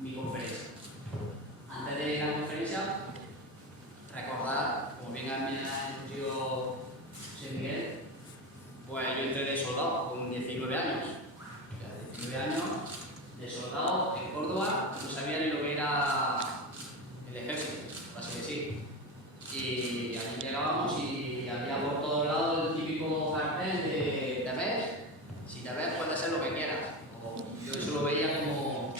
mi conferencia. Antes de la conferencia, recordar, como bien me ha introducido José Miguel, pues yo entré de soldado con 19 años. 19 años de soldado en Córdoba, no sabía ni lo que era el ejército, por así decir. Y allí llegábamos y había por todos lados el típico cartel de te ves, si te ves puedes ser lo que quieras. Yo eso lo veía como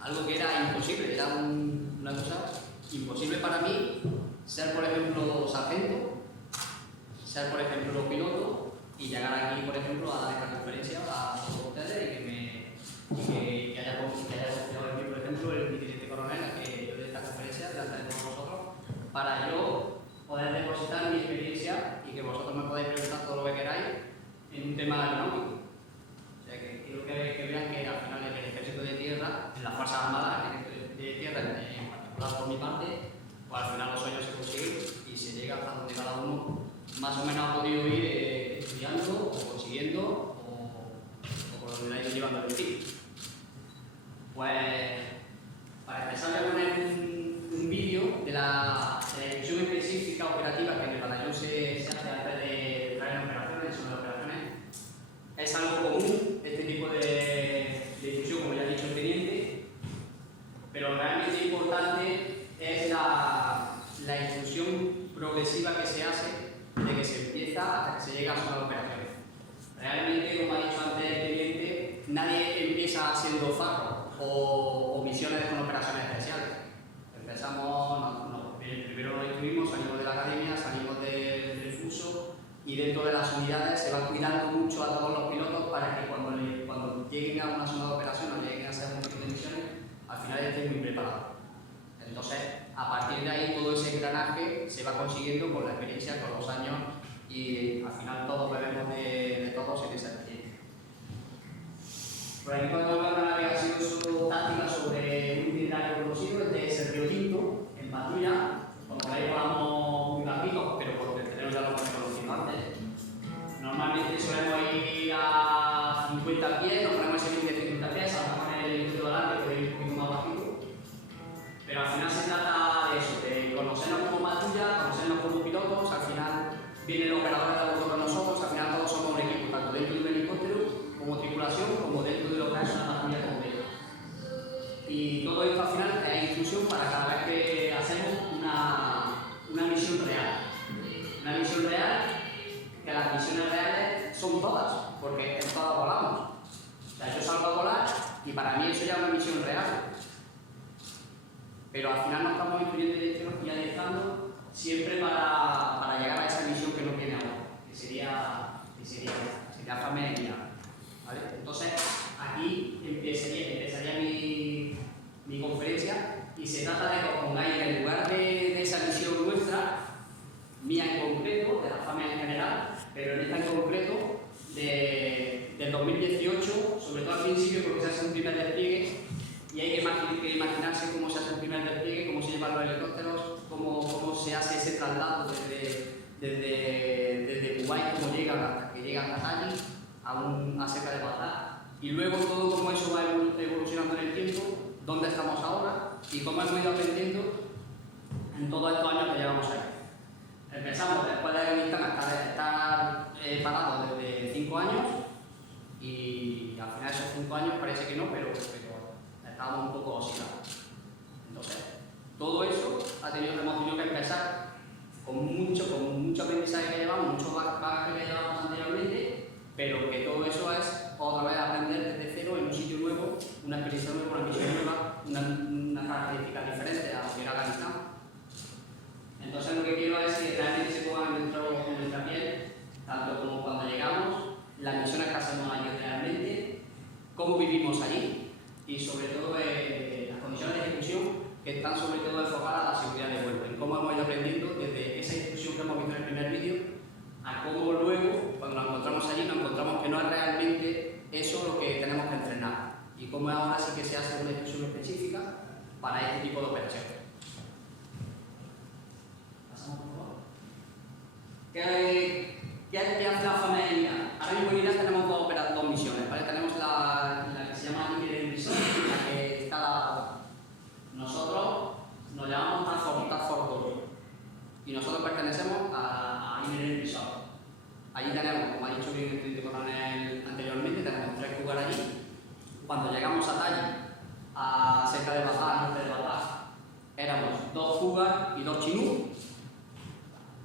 algo que era imposible, era una cosa imposible para mí ser, por ejemplo, sargento, ser, por ejemplo, piloto y llegar aquí, por ejemplo, a dar esta conferencia a todos ustedes y que haya confiado en mí, por ejemplo, el teniente coronel, a que yo dé esta conferencia delante de todos vosotros, para yo poder depositar mi experiencia y que vosotros me podáis preguntar todo lo que queráis en un tema económico. O sea, que quiero que vean que al final el ejército de tierra, en las Fuerzas Armadas de tierra en particular por mi parte, pues al final los sueños se consiguen y se llega hasta donde cada uno más o menos ha podido ir estudiando o consiguiendo o por donde la ha ido llevando el destino. Pues para empezar voy a poner un vídeo de la instrucción específica operativa que en el batallón se hace antes de entrar en operaciones, en zona de operaciones. Es algo común este tipo de instrucción, como ya ha dicho el teniente, pero realmente importante es la instrucción progresiva que se hace de que se empieza hasta que se llega a la zona de operaciones. Realmente, como ha dicho antes el teniente, nadie empieza haciendo farro o misiones con operaciones especiales. Empezamos, primero lo instruimos, salimos de la academia, salimos del fuso y dentro de las unidades se va cuidando mucho a todos los pilotos para que cuando lleguen a una zona de operación o lleguen a hacer un tipo de misiones, al final estén muy preparados. Entonces, a partir de ahí todo ese engranaje se va consiguiendo con la experiencia, con los años y al final todos bebemos de todos en esa experiencia. Por aquí podemos ver una navegación táctica sobre un itinerario conocido, el de ese Río Tinto, en patrulla. Por ahí volamos muy bajitos, pero porque el terreno ya lo hemos reconocido antes. Normalmente solemos ir a 50 pies, nos ponemos ese límite de 50 pies, saltamos en el límite delante, puede ir un poquito más bajito. Pero al final se trata de eso, de conocernos como patrulla, conocernos como pilotos, al final vienen los operadores de auto con nosotros, al final todos somos un equipo, tanto dentro de un helicóptero, como tripulación, como dentro de lo que es una patrulla completa. Y todo esto al final es instrucción para cada vez que hacemos una misión real. Una misión real, que las misiones reales son todas, porque en todas volamos. O sea, yo salgo a volar y para mí eso ya es una misión real. Pero al final nos estamos instruyendo y adiestrando siempre para llegar a esa misión que nos viene ahora, que sería familiar. ¿Vale? Entonces, aquí empezaría mi conferencia y se trata de que os pongáis en el lugar de esa misión nuestra, mía en concreto, de la FAME en general, pero en esta en concreto del 2018, sobre todo al principio porque se hace un primer despliegue y hay que imaginarse cómo se hace un primer despliegue, cómo se llevan los helicópteros, cómo se hace ese traslado desde Kuwait, cómo llegan hasta que llegan a Cali, a cerca de Bagdad, y luego todo cómo eso va evolucionando en el tiempo, dónde estamos ahora y cómo hemos ido aprendiendo en todos estos años que llevamos ahí. Empezamos después de Afganistán a estar parados desde 5 años y al final esos 5 años parece que no, pero estábamos un poco oscilados. Entonces, todo eso hemos tenido que empezar con mucho aprendizaje que llevamos, mucho bagaje que llevamos anteriormente, pero que todo eso es otra vez aprender desde cero en un sitio nuevo, una experiencia nueva, una misión nueva, una característica diferente a lo que era Afganistán. Entonces lo que quiero es que realmente se pongan en nuestra piel, tanto como cuando llegamos, las misiones que hacemos allí realmente, cómo vivimos allí y sobre todo las condiciones de ejecución que están sobre todo enfocadas a la seguridad de vuelo, en cómo hemos ido aprendiendo desde esa instrucción que hemos visto en el primer vídeo a cómo luego, cuando nos encontramos allí, nos encontramos que no es realmente eso lo que tenemos que entrenar y cómo ahora sí que se hace una instrucción específica para este tipo de operaciones. Pasamos por favor. ¿Qué hace la FAME en Irak? Ahora mismo en Irak tenemos dos misiones, ¿vale? Tenemos la que se llama Nuclear Invisible,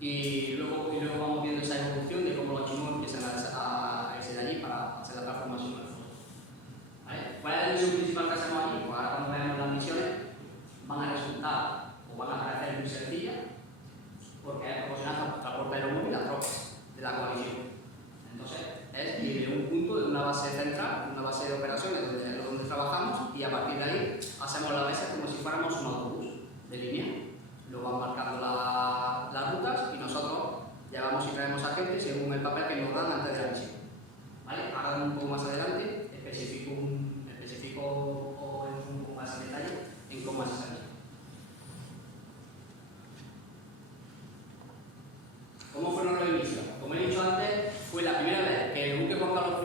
y luego vamos viendo esa evolución de cómo los chinos empiezan a irse de allí para hacer la transformación del fondo. ¿Vale? ¿Cuál es la misión principal que hacemos aquí? Pues ahora cuando veamos las misiones van a resultar o van a parecer muy sencillas porque es proporcionar transporte aeromóvil a las tropas de la coalición. Entonces, es ir de un punto, de una base central, una base de operaciones donde trabajamos y a partir de ahí hacemos la base como si fuéramos un autobús de línea. Lo van marcando las rutas y nosotros llevamos y traemos a gente según el papel que nos dan antes de la misión. ¿Vale? Ahora un poco más adelante especifico o entro un poco más en detalle en cómo es esa misión. ¿Cómo fueron los inicios? Como he dicho antes, fue la primera vez que el buque Juan Carlos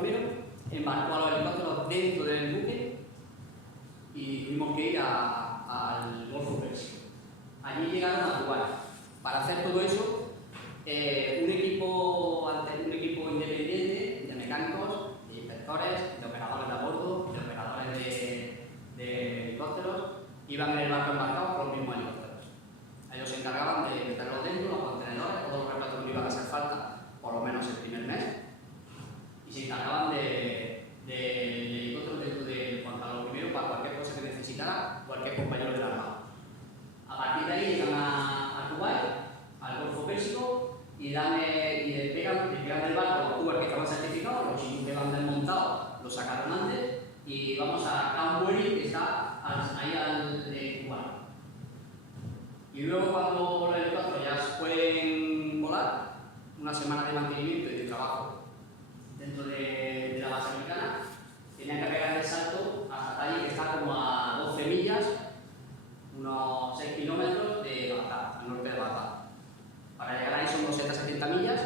I embarcó a los helicópteros dentro del buque y tuvimos que ir al Golfo Pérsico. Allí llegaron a Dubái. Para hacer todo eso, un equipo independiente de mecánicos, de inspectores, de operadores de a bordo, de operadores de helicópteros, iban en el barco embarcados con los mismos helicópteros. Ellos se encargaban de meterlos dentro, los contenedores, todos los repuestos que iban a hacer falta, por lo menos el primer mes, y se encargaban del helicóptero dentro de Juan Carlos I para cualquier cosa que necesitara cualquier compañero de la Armada. A partir de ahí llegan a Dubái, al Golfo Pérsico, y despegan del barco los tubos que estaban certificados, los chinos que van desmontados los sacaron antes, y vamos a Cambury, que está ahí al Cubano. Y luego cuando los helicópteros ya pueden volar, una semana de mantenimiento y de trabajo dentro de la base americana, tenían que pegar el salto hasta allí, que está como a 12 millas, unos 6 kilómetros de Bagdad, al norte de Bagdad. Para llegar ahí son 270 millas,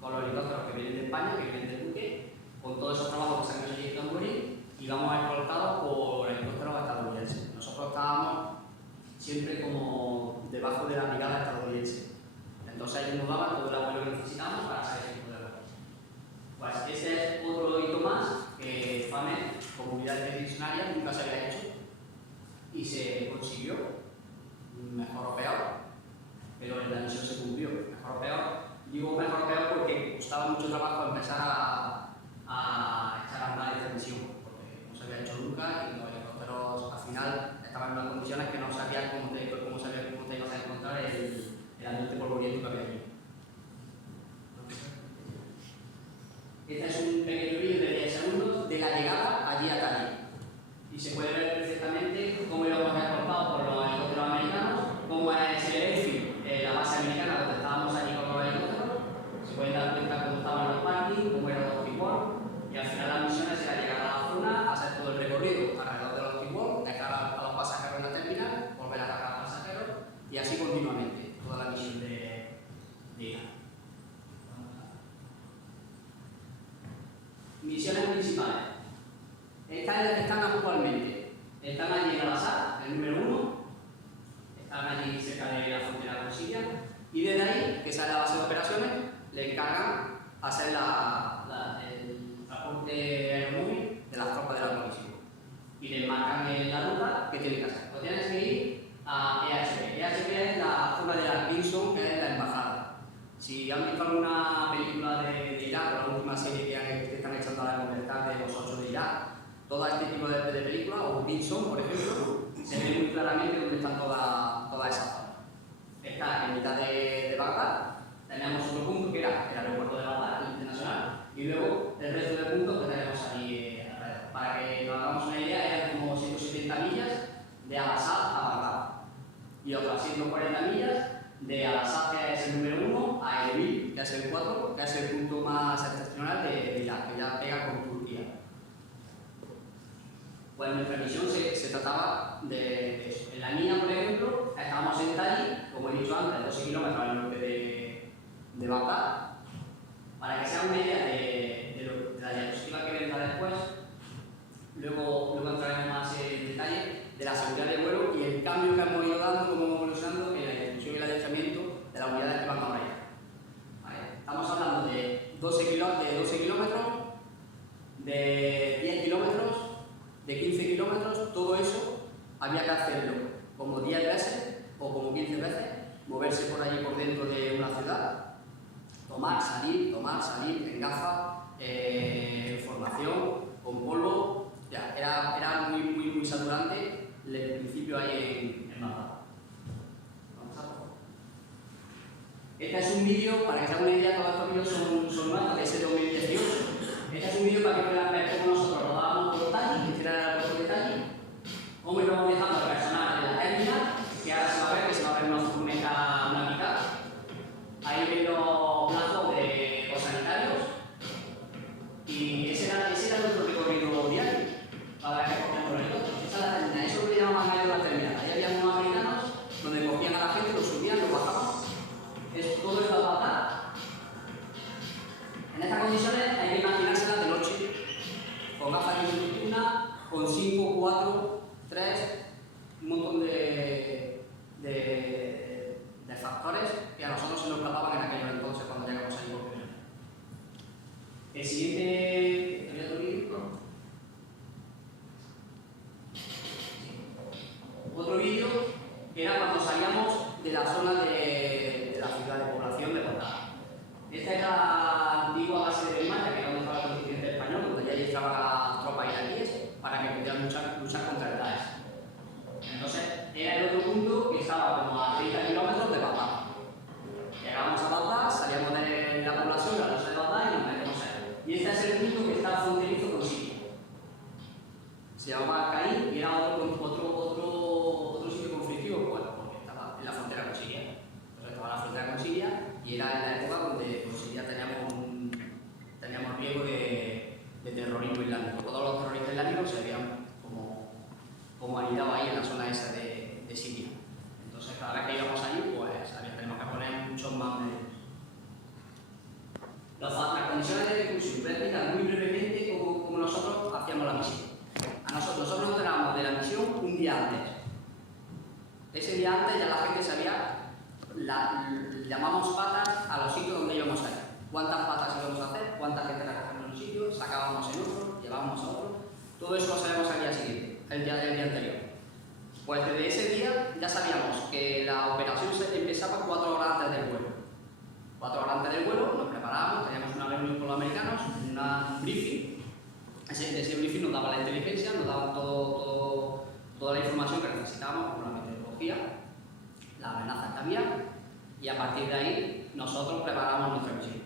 con los helicópteros que vienen de España, que vienen del buque, con todos esos trabajos que se han hecho allí en Cambury, y vamos escoltados por helicópteros estadounidenses. Nosotros estábamos siempre como debajo de la brigada estadounidense. Entonces ellos nos daban todo el apoyo que necesitábamos para hacer ese tipo de labores. Pues ese es otro hito más que FAME, Comunidad Expedicionaria, nunca se había hecho y se consiguió, mejor o peor, pero en la misión se cumplió. Mejor o peor, digo mejor o peor porque costaba mucho trabajo empezar a echar a andar esta misión, porque no se había hecho nunca y los helicópteros al final estaban en unas condiciones que no sabían cómo te ibas a encontrar el ambiente polvoriento que había allí. Este es un pequeño vídeo de 10 segundos de la llegada allí a Cali. Y se puede ver perfectamente cómo íbamos escoltados por los helicópteros americanos, cómo es el airfield, la base americana donde estábamos allí con los helicópteros. Se pueden dar cuenta cómo estaban los parkings, cómo eran los T-Wall. Y al final las misiones era llegar a la zona, hacer todo el recorrido alrededor de los T-Wall, dejar a los pasajeros en la terminal, volver a cargar a los pasajeros y así continuamente, toda la misión de Irán. Misiones principales. Estas son las que están actualmente. Están allí en Al-Assad, el número 1. Están allí cerca de la frontera con Siria. Y desde ahí, que sale la base de operaciones, le encargan hacer el transporte aeromóvil de las tropas de la coalición. Y le marcan en la ruta que tiene que hacer. Pues tienes que ir a EHP. EHP es la zona de Atkinson, que es la embajada. Si han visto alguna película de Irak o la última serie que están echando a la libertad de los 8 de Irak, todo este tipo de películas, o Wilson, por ejemplo, se ve muy claramente dónde está toda esa zona. Está en mitad de Bagdad, tenemos otro punto que era el aeropuerto de Bagdad, el internacional, y luego el resto de puntos que tenemos ahí alrededor. Para que nos hagamos una idea, eran como 170 millas de Al-Assad a Bagdad, y otras 140 millas de Al-Assad, que es el número 1, a Erbil, que es el 4, que es el punto más excepcional de Irak, que ya pega con Turquía. Pues nuestra misión se trataba de eso. En la mía, por ejemplo, estábamos en Tallin, como he dicho antes, 12 kilómetros al norte de Bagdad. Para que se hagan una idea de la diapositiva que vendrá después, luego entraremos más en detalle de la seguridad del vuelo y el cambio que hemos ido dando, cómo hemos evolucionando en la instrucción y el adiestramiento de las unidades que van a ir. ¿Vale? Estamos hablando de 12 kilómetros, de 10 kilómetros, de 15 kilómetros, todo eso había que hacerlo como 10 veces o como 15 veces moverse por allí por dentro de una ciudad, tomar, salir, en gafa, formación, con polvo, ya, era muy saturante el principio ahí en Málaga. Vamos a poco. Este es un vídeo, para que se hagan una idea, todos estos vídeos son nuevos, de ese 2018. Este es un vídeo para que puedan ver cómo nosotros rodábamos por Tallinn, este era el puerto de Tallinn, cómo íbamos dejando al personal en la terminal, que ahora se va a ver que se va a ver una furgoneta, una pick-up. Ahí ven los plazos de los sanitarios y ese era nuestro recorrido diario para que cogían por el otro. Esa es la terminal, eso es lo que llamaban a ellos la terminal. Ahí había unos americanos donde cogían a la gente, lo subían, lo bajaban. Todo es la batalla. En estas condiciones hay que imaginárselas de noche, con gafas de nocturna, con 5, 4, 3, un montón de factores que a nosotros se nos escapaban en aquellos entonces cuando llegamos ahí por primera vez. El siguiente, ¿había otro vídeo? Otro vídeo era cuando salíamos de la zona de la ciudad de población de Bogotá. Esta era la antigua base de Maya, que era donde estaba el contingente español, donde ya estaba la tropa iraquíes para que pudieran luchar contra el Daesh. Entonces, era el otro punto que estaba como a 30 kilómetros de Bagdad. Llegábamos a Bagdad, salíamos de la población, la lucha de Bagdad y nos metemos ahí. Y este es el punto que está fronterizo con Siria. Se llamaba Caín y era otro sitio conflictivo, bueno, porque estaba en la frontera con Siria. Entonces estaba en la frontera con Siria y era en la época donde con Siria teníamos riesgo de terrorismo islámico. Todos los terroristas islámicos se habían como anidado ahí en la zona esa de Siria. Entonces cada vez que íbamos allí, pues tenemos que poner muchos más medios. Las condiciones de ejecución prácticas muy brevemente como nosotros hacíamos la misión. Nosotros nos enterábamos de la misión un día antes. Ese día antes ya la gente sabía, llamamos patas a los sitios donde íbamos a ir. Cuántas patas íbamos a hacer, cuánta gente recogíamos en un sitio, sacábamos en otro, llevábamos a otro. Todo eso lo sabemos al día siguiente, el día anterior. Pues desde ese día ya sabíamos que la operación se empezaba 4 horas antes del vuelo. 4 horas antes del vuelo nos preparábamos, teníamos una reunión con los americanos, un briefing. Ese briefing nos daba la inteligencia, nos daba toda la información que necesitábamos, como la meteorología, las amenazas que había, y a partir de ahí nosotros preparamos nuestra misión.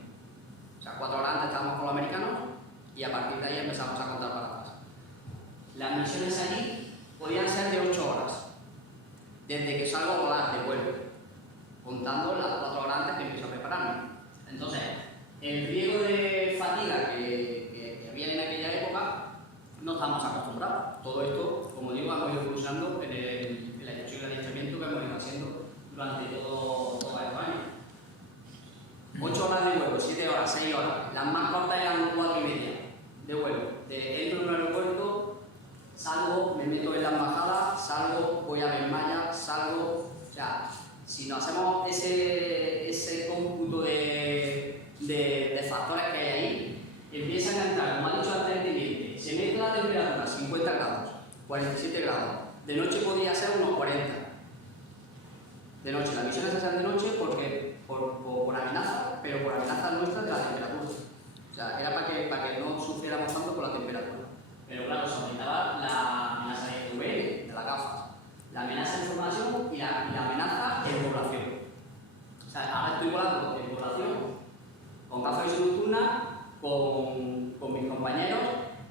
O sea, 4 horas antes estábamos con los americanos y a partir de ahí empezamos a contar para atrás. Las misiones allí podían ser de 8 horas, desde que salgo a volar de vuelo, contando las 4 horas antes que empiezo a prepararme. Entonces, el riesgo de fatiga que había en aquella época no estábamos acostumbrados. Todo esto, como digo, hemos ido evolucionando en la instrucción y el adiestramiento que hemos ido haciendo durante todos estos años. 8 horas de vuelo, 7 horas, 6 horas. Las más cortas eran 4 y media de vuelo. Entro en un aeropuerto, salgo, me meto en la embajada, salgo, voy a Belmaya, salgo. O sea, si no hacemos ese cómputo de factores que hay ahí, empiezan a entrar, como ha dicho antes el teniente, se mete la temperatura 50 grados, 47 grados. De noche podía ser unos 40. De noche, las misiones se hacían de noche porque por amenaza, pero por amenaza nuestra de la temperatura. O sea, era para que no sufriéramos tanto por la temperatura. Pero claro, se aumentaba la amenaza de UV, de la gafa, la amenaza de información y la amenaza de población. O sea, ahora estoy volando en población, con gafas de visión nocturna, con mis compañeros,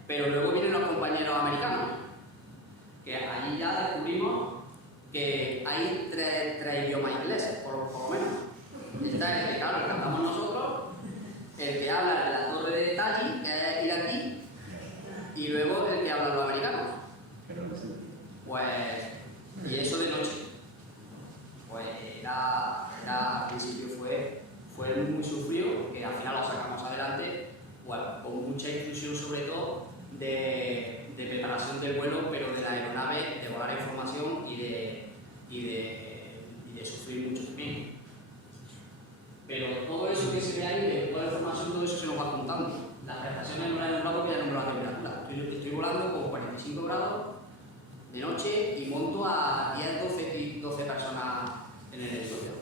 pero luego vienen los compañeros americanos, que allí ya descubrimos que hay tres idiomas ingleses, por lo menos. Está el que, claro, el que hablamos nosotros, el que habla en la torre de Tallinn, que es iraquí, y luego el que hablan los americanos. Pues, y eso de noche. Pues al principio fue muy sufrido, porque al final lo sacamos adelante, bueno, con mucha inclusión sobre todo de preparación del vuelo, pero de la aeronave, de volar información y de sufrir mucho también. Pero todo eso que se ve ahí, de toda la información, todo eso se nos va contando. Las prestaciones no las he nombrado porque ya he nombrado la temperatura. Estoy volando con 45 grados de noche y monto a 10, 12 personas en el helicóptero.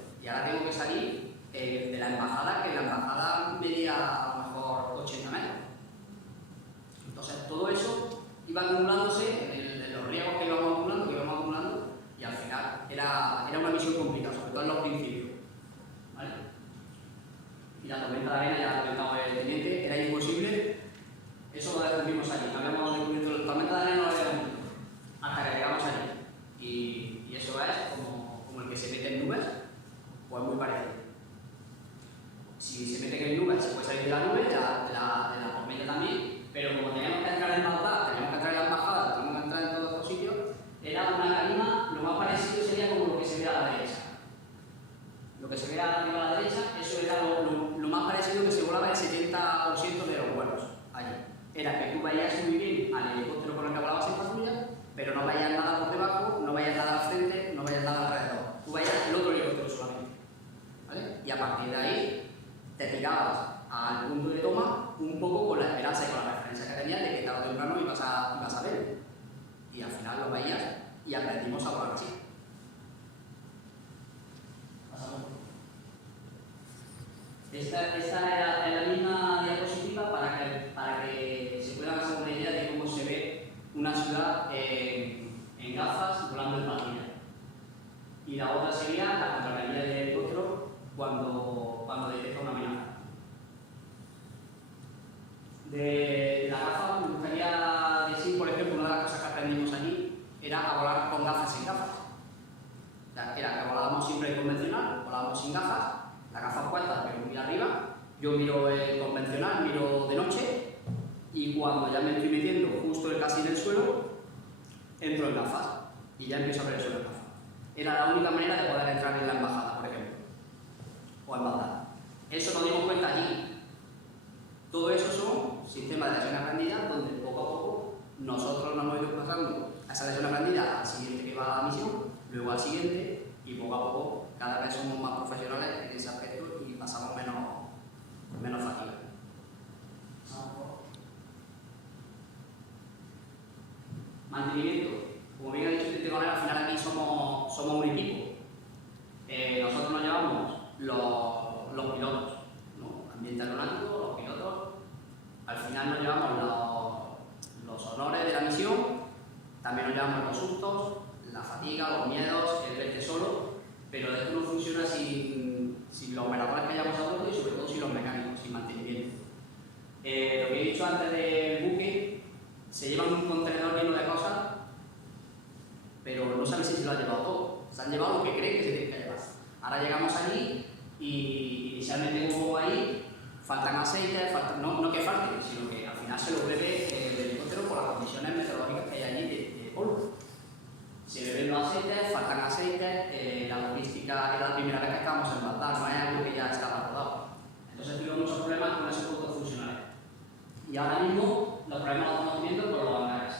todo eso iba acumulándose, los riesgos que íbamos acumulando, y al final era una misión complicada, sobre todo en los principios. ¿Vale? Y la tormenta de arena, ya lo ha comentado el teniente, era imposible, eso lo descubrimos allí, no habíamos descubierto, la tormenta de arena no lo habíamos descubierto, hasta que llegamos allí. Y eso es como el que se mete en nubes, pues muy parecido. Si se mete en nubes, se puede salir de la nube, de la tormenta también, pero como teníamos que entrar en Bagdad, teníamos que entrar en la embajada, teníamos que entrar en todos los sitios, era una calima, lo más parecido sería como lo que se ve a la derecha. Lo que se ve arriba a la derecha, eso era lo más parecido que se volaba el 70% de los vuelos allí. Era que tú veías muy bien al helicóptero con el que volabas en patrulla, pero no veías nada por debajo, no veías nada al frente, no veías nada alrededor. Tú veías el otro helicóptero solamente. ¿Vale? Y a partir de ahí te picabas al punto de toma un poco con la esperanza y con la referencia que tenías de que tarde o temprano ibas a ver. Y al final lo veías y aprendimos a volar así. Pasamos. Esta era la misma diapositiva para que se puedan hacer una idea de cómo se ve una ciudad en gafas volando en patrulla. Y la otra sería la contracaída del helicóptero cuando detecta una amenaza. De la gafa me gustaría decir, por ejemplo, una de las cosas que aprendimos allí era a volar con gafas y sin gafas. Era que volábamos siempre convencional, volábamos sin gafas, las gafas puestas, pero mira arriba, yo miro el convencional, miro de noche, y cuando ya me estoy metiendo justo casi en el suelo, entro en gafas y ya empiezo a ver el suelo en gafas. Era la única manera de poder entrar en la embajada, por ejemplo, o en Bagdad. Eso nos dimos cuenta allí. Todo eso son sistemas de lesión aprendida donde poco a poco nosotros nos hemos ido pasando a esa lesión aprendida al siguiente que va a la misión, luego al siguiente, y poco a poco cada vez somos más profesionales en ese aspecto y pasamos menos fatiga. Mantenimiento. Como bien ha dicho el coronel, al final aquí somos un equipo. Nosotros nos llevamos los pilotos, ¿no? Ambiente aeronáutico, los pilotos. Al final nos llevamos los honores de la misión, también nos llevamos los sustos, la fatiga, los miedos, el verte solo, pero esto no funciona sin los operadores que hayamos a bordo y sobre todo sin los mecánicos, sin mantenimiento. Lo que he dicho antes del buque, se llevan un contenedor lleno de cosas, pero no saben si se lo han llevado todo. Se han llevado lo que creen que se tienen que llevar. Ahora llegamos allí y inicialmente como ahí, faltan aceites, no que falten, sino que al final se lo bebe el helicóptero por las condiciones meteorológicas que hay allí de polvo. Se beben los aceites, faltan aceites, la logística era la primera vez que estábamos en Bagdad, no es algo que ya estaba rodado. Entonces tuvimos muchos problemas con esos productos funcionales. Y ahora mismo los problemas los estamos teniendo por los hangares.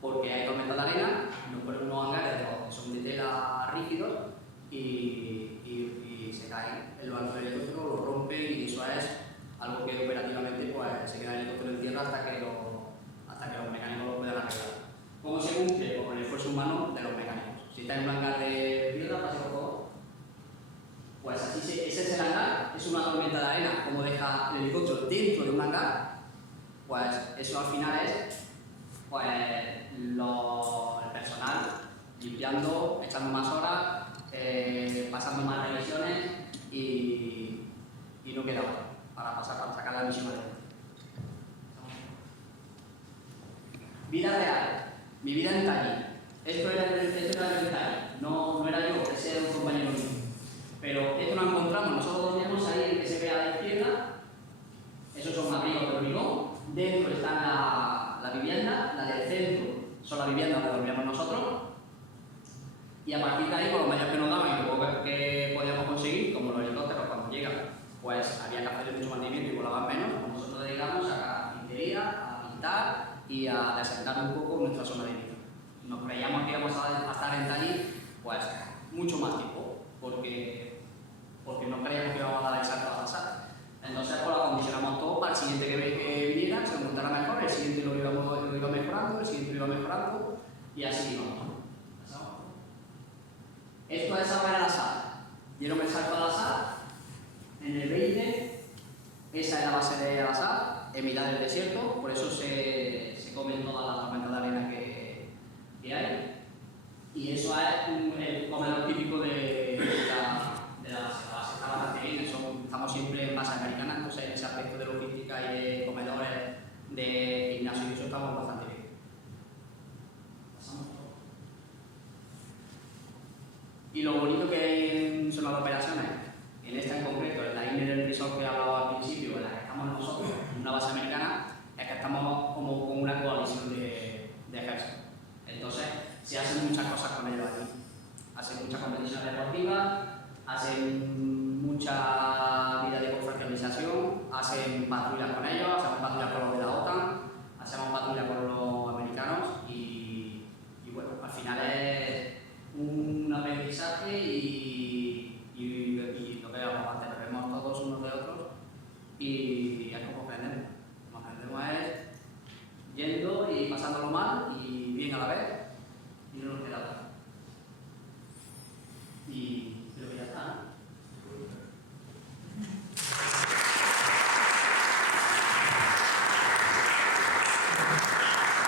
Porque hay tormentas de arena, nos ponen unos hangares que son de tela rígidos y se caen. El banco del helicóptero lo rompe y eso es algo que operativamente pues, se queda el helicóptero en tierra hasta que los mecánicos lo puedan arreglar. ¿Cómo se cumple? Con el esfuerzo humano de los mecánicos. Si está en un hangar de tierra, pase por favor. Pues así ese es el hangar, es una tormenta de arena, como deja el helicóptero dentro de un hangar, pues eso al final es pues, el personal limpiando, echando más horas, pasando más revisiones y no queda otra para sacar la misión adelante. Vida real. Mi vida en Tallinn. Esto era el Tallinn, no era yo, ese era un compañero mío. Pero esto nos encontramos, nosotros dormíamos ahí en que se ve a la izquierda, esos son abrigos de hormigón, dentro está la vivienda, la del centro son las viviendas donde dormíamos nosotros, y a partir de ahí, con los medios que nos daban y lo poco que podíamos conseguir, como los helicópteros cuando llegan, pues había que hacerle mucho mantenimiento y volaban menos, pues nosotros nos dedicamos a carpintería, a pintar y a desentar un poco nuestra zona de vida. Nos creíamos que íbamos a estar en Tallinn pues mucho más tiempo, porque no creíamos que íbamos a dar el salto a pasar. Entonces pues lo acondicionamos todo para el siguiente que viniera, se montara mejor, el siguiente lo iba mejorando, el siguiente lo iba mejorando y así íbamos. Esto es ahora la sala. Dieron el salto a la sala en el 20, esa es la base de la sala, en mitad del desierto, por eso se se comen todas las tormentas de arena que hay. Y eso es el comedor típico de la base. La base está bastante bien, estamos siempre en base americana, entonces en ese aspecto de logística y de comedores, de gimnasio y eso estamos bastante bien. Pasamos todo. Y lo bonito que hay son las operaciones, en esta en concreto, en la INE del Resort que hablaba al principio, en la que estamos nosotros, en una base americana, es que estamos como con una coalición de ejércitos. Entonces, se hacen muchas cosas con ellos aquí. Hacen muchas competiciones deportivas, hacen mucha vida de confraternización, hacen patrullas con ellos, hacemos patrullas con los de la OTAN, hacemos patrullas con los americanos y bueno, al final es un aprendizaje y lo que hablamos antes, nos vemos todos unos de otros y es como aprendemos. Como aprendemos es yendo y pasándolo mal y bien a la vez y no nos queda otra. Y